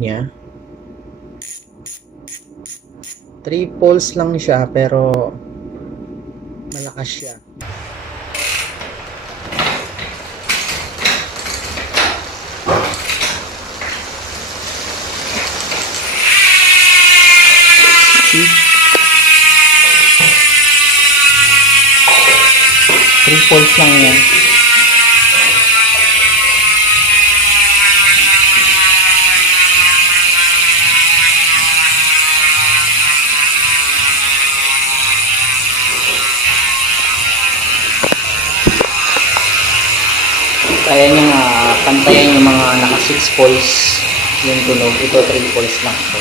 niya. 3 poles lang siya pero malakas siya. See? 3 poles lang yan. Kaya niyang pantayan yung mga naka 6 poles yung tunog. Ito 3 poles lang ito.